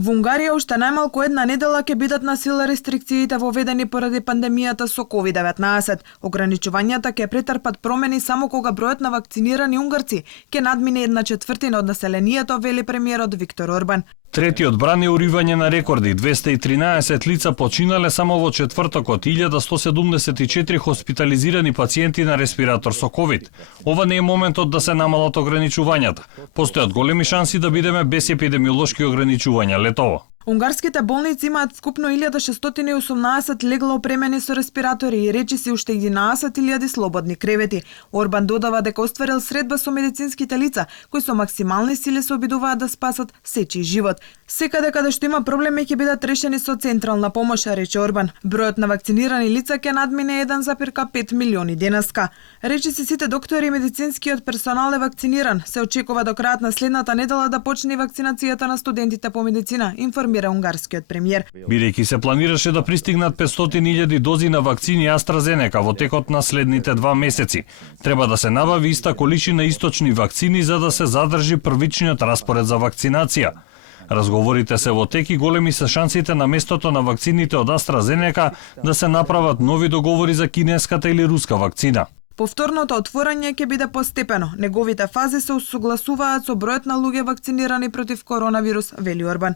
Во Унгарија уште најмалку една недела ќе бидат на сила рестрикциите воведени поради пандемијата со COVID-19. Ограничувањата ќе претрпат промени само кога бројот на вакцинирани унгарци ќе надмине 1/4 од населението, вели премиерот Виктор Орбан. Третиот бран е уривање на рекорди. 213 лица починале само во четвртокот, 1174 хоспитализирани пациенти на респиратор со COVID. Ова не е моментот да се намалат ограничувањата. Постојат големи шанси да бидеме без епидемиолошки ограничувања летово. Унгарските болници имаат скупно 1618 легла опремени со респиратори и речиси уште 11.000 слободни кревети. Орбан додава дека остварил средба со медицинските лица, кои со максимални сили се обидуваат да спасат сечи живот. Секаде каде што има проблеми ќе бидат решени со централна помош, рече Орбан. Бројот на вакцинирани лица ќе надмине 1,5 милиони денеска. Речиси сите доктори и медицинскиот персонал е вакциниран. Се очекува до крајот на следната недела да почне вакцинацијата на студентите по медицина, информира унгарскиот премиер. Бидејќи се планираше да пристигнат 500.000 дози на вакцини AstraZeneca во текот на следните 2 месеци, треба да се набави иста количина источни вакцини за да се задржи првичниот распоред за вакцинација. Разговорите се во тек и големи се шансите на местото на вакцините од AstraZeneca да се направат нови договори за кинеската или руска вакцина. Повторното отворање ќе биде постепено. Неговите фази се усогласуваат со бројот на луѓе вакцинирани против коронавирус, вели Орбан.